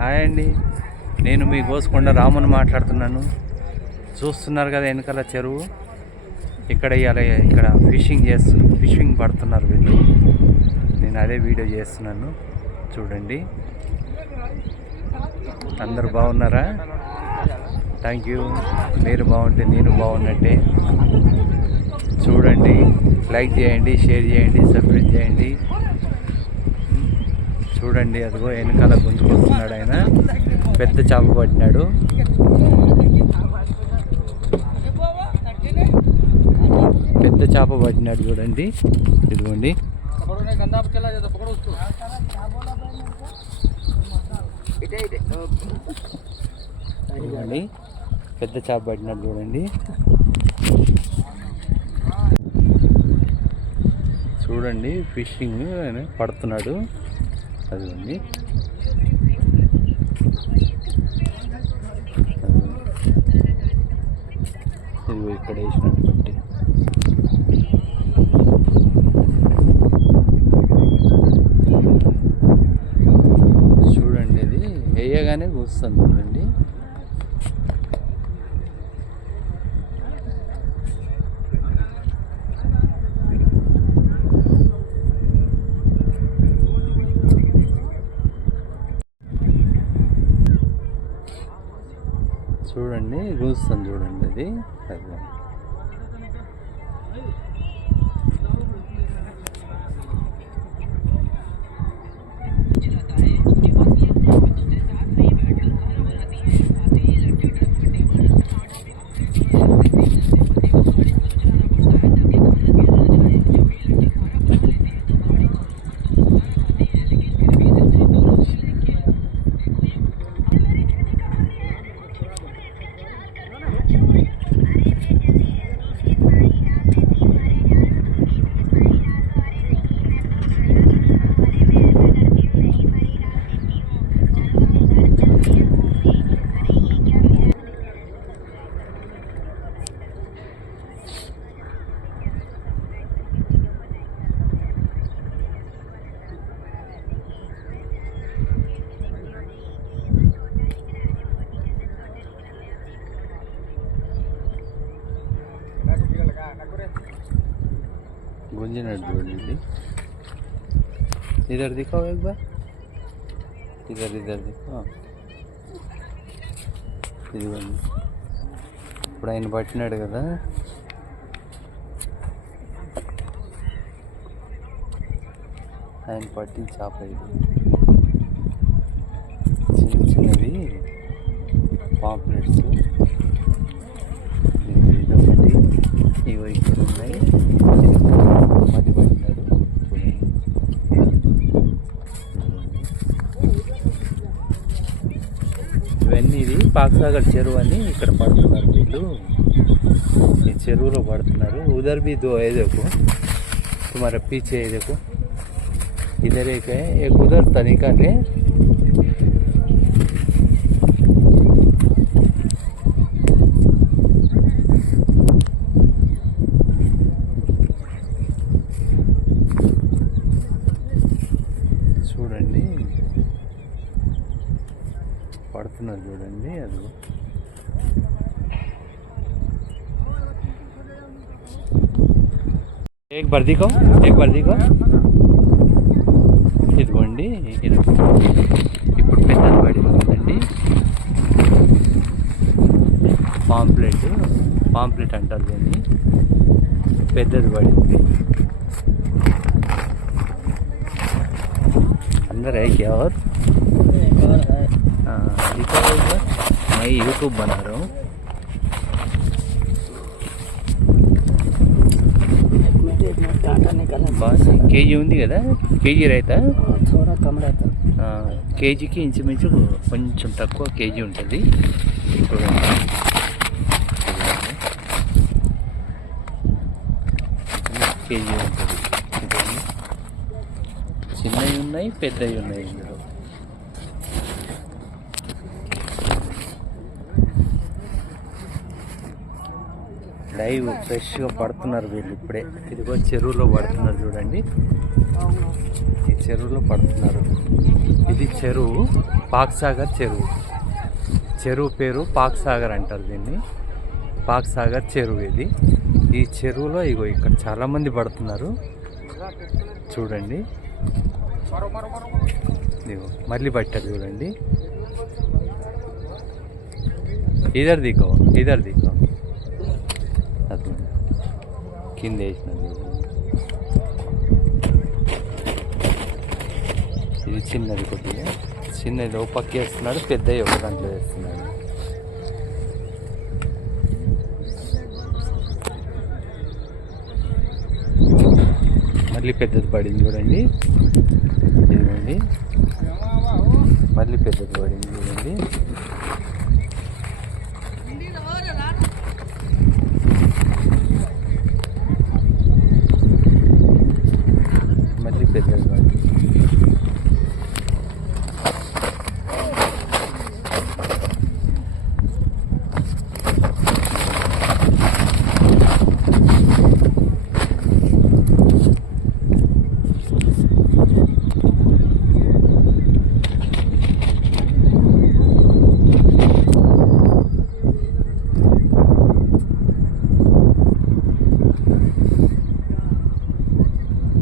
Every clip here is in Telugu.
హాయ్ అండి, నేను మీ గోసుకొండ రాముని మాట్లాడుతున్నాను. చూస్తున్నారు కదా వెనకాల చెరువు. ఇక్కడ ఫిషింగ్ పడుతున్నారు వీళ్ళు. నేను అదే వీడియో చేస్తున్నాను, చూడండి. అందరు బాగున్నారా? Thank you. మీరు బాగుంటే నేను బాగున్నట్టే. చూడండి, లైక్ చేయండి, షేర్ చేయండి, సబ్స్క్రైబ్ చేయండి. చూడండి, అదిగో వెనకాల గుంజుకొస్తున్నాడు ఆయన. పెద్ద చేప పట్టినాడు. పెద్ద చేప పట్టినాడు చూడండి. ఇదిగోండి, ఇదిగోండి పెద్ద చేప పట్టినాడు చూడండి. చూడండి, ఫిషింగ్ పడుతున్నాడు. అదిగోండి, ఇదిగో ఇక్కడ వేసినట్టు బట్టి. చూడండి, అది వేయగానే కూస్తుంది చూడండి. చూడండి, కూస్తుంది చూడండి. అది गुंजिनट जोड़ी। इधर दिखाओ एक बार, इधर दिखाओ। ఇప్పుడు ఆయన పట్టినాడు కదా, ఆయన పట్టిన చేప ఇది. చిన్న చిన్నవి పాంప్లెట్స్ ఇదొకటి, ఇవి ఇక్కడ ఉన్నాయి. అది పట్టినాడు. ఇవన్నీ ఇది పాక్సాగర్ చెరువు అని ఇక్కడ పడుతున్నారు వీళ్ళు. ఈ చెరువులో పడుతున్నారు. ఉదర్ भी दो है देखो, तुम्हारा पीछे है देखो, इधर एक है, एक उधर तरीका है। చూడండి, పడుతున్నారు చూడండి. అది एक बार दिखाओ, ఇదిగోండి. ఇప్పుడు పెద్దది పడిందండి. పాంప్లెట్ అంటారు దీన్ని. పెద్దది పడింది. अंदर है क्या? और दिखाओ एक बार, मैं यूट्यूब बना रहा हूँ। बस కేజీ ఉంది కదా, కేజీ రైతా కేజీకి ఇంచుమించు కొంచెం తక్కువ కేజీ ఉంటుంది. కేజీ ఉంటుంది. చిన్నవి ఉన్నాయి, పెద్దవి ఉన్నాయి. ఇందులో లైవ్ ఫ్రెష్గా పడుతున్నారు వీళ్ళు ఇప్పుడే. ఇదిగో చెరువులో పడుతున్నారు చూడండి, ఈ చెరువులో పడుతున్నారు. ఇది చెరువు, పాక్సాగర్ చెరువు. చెరువు పేరు పాక్సాగర్ అంటారు దీన్ని, పాక్సాగర్ చెరువు ఇది. ఈ చెరువులో ఇగో ఇక్కడ చాలామంది పడుతున్నారు చూడండి. ఇదిగో మళ్ళీ పట్టారు చూడండి. ఇద్దరు దిక్కో అది కింద వేసినది. ఇది చిన్నది, కొద్దిగా చిన్నది ఒక పక్క వేస్తున్నాడు, పెద్దవి ఒక దాంట్లో వేస్తున్నాడు. మళ్ళీ పెద్దది పడింది చూడండి, ఇదిగోండి మళ్ళీ పెద్దది పడింది చూడండి. మళ్ళీ పెద్దది పడింది.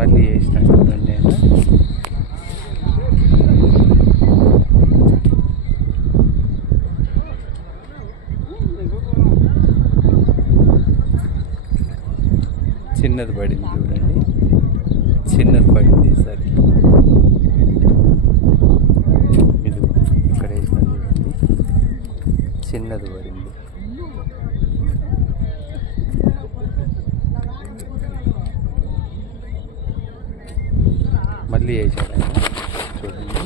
మళ్ళీ వేసినట్టు చూడండి. చిన్నది పడింది చూడండి, చిన్నది పడింది ఈసారి. ఇది ఇక్కడ వేసిన చూడండి, చిన్నది పడింది. మళ్ళీ వేసాడు ఆయన చూడండి.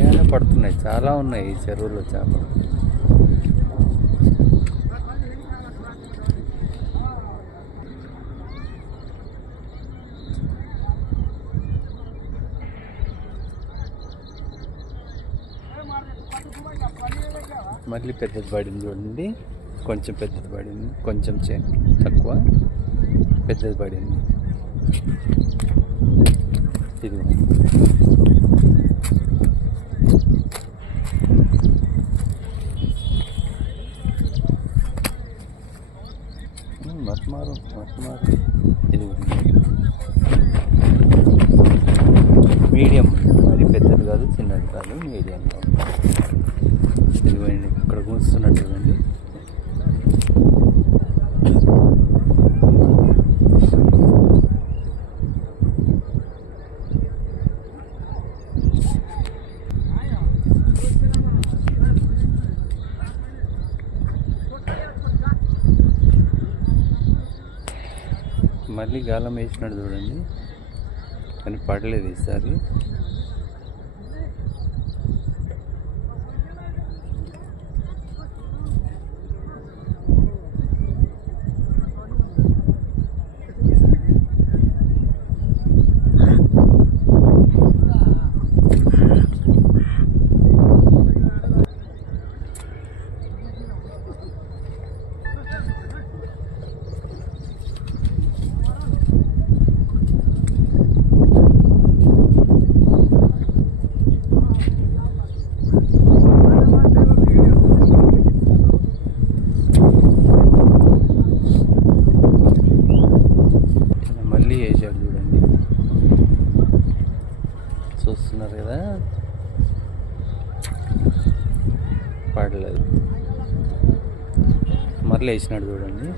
ఏమైనా పడుతున్నాయి, చాలా ఉన్నాయి ఈ చెరువులో చేపలు. మళ్ళీ పెద్దది పడింది చూడండి, కొంచెం పెద్దది పడింది, కొంచెం తక్కువ పెద్దది పడింది. ఇది మత్మారు ఇది మీడియం, మరి పెద్దది కాదు చిన్నది కాదు, మీడియంలో. ఇదిగోండి ఇక్కడ కూర్చున్నట్టు చూడండి. మళ్ళీ గాలం వేసినాడు చూడండి, కానీ పడలేదు ఈసారి. చూస్తున్నారు కదా, పడలేదు. మళ్ళీ వేసినాడు చూడండి,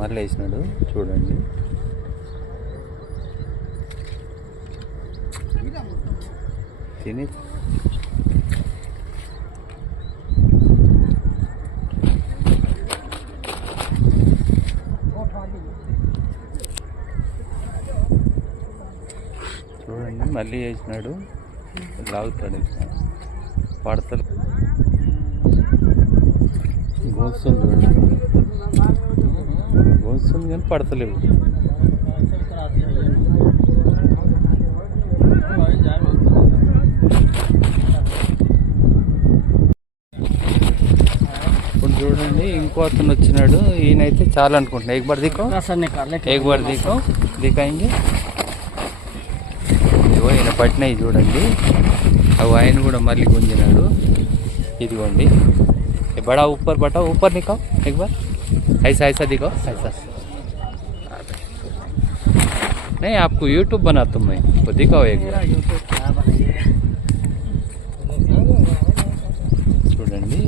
మళ్ళీ వేసినాడు చూడండి. తిని చూడండి, మళ్ళీ వేసినాడు, లాగుతాడు, పడతలు గోస్తుంది చూడండి, గోస్తుంది కానీ పడతలేవు. చూడండి ఇంకో అతను వచ్చినాడు. ఈయనైతే చాలా అనుకుంటున్నా. एक बार देखो దికాయింది. ఇదిగో ఈయన పట్టినవి చూడండి. అవి ఆయన కూడా మళ్ళీ గుంజినాడు. ఇదిగోండి बड़ा ऊपर बटाओ, ऊपर दिखाओ एक बार, ऐसा ऐसा दिखाओ, ऐसा नहीं आपको यूट्यूब बनाता हूँ मैं, वो दिखाओ एक बार. చూడండి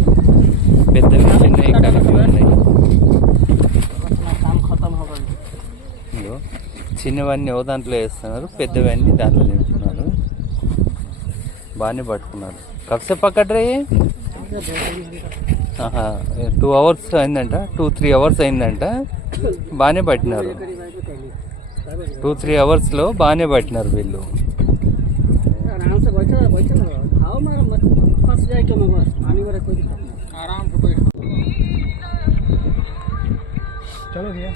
పెద్దవి చిన్నవి కలిపి ఉన్నాయి. ఇదిగో చిన్నవన్నీ ఓ దాంట్లో వేస్తున్నారు, పెద్దవన్నీ దాంట్లో తింటున్నారు. బాగానే పట్టుకున్నారు. కబ్సే పక్కడ్రే 2 hours అయిందంట, 2-3 hours అయిందంట. బాగానే పట్టినారు. 2-3 hours బాగానే పట్టినారు వీళ్ళు. చలో భయ్యా.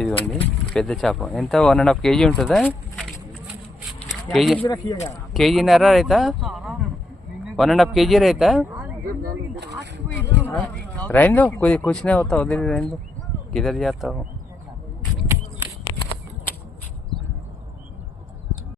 ఇదిగోండి పెద్ద చేప. ఎంత 1.5 kg ఉంటుందా? కేజీన్నర రైతా? 1.5 kg రైతా? रहने दो, कुछ नहीं होता उधर ही रहने दो. किधर जाता हो?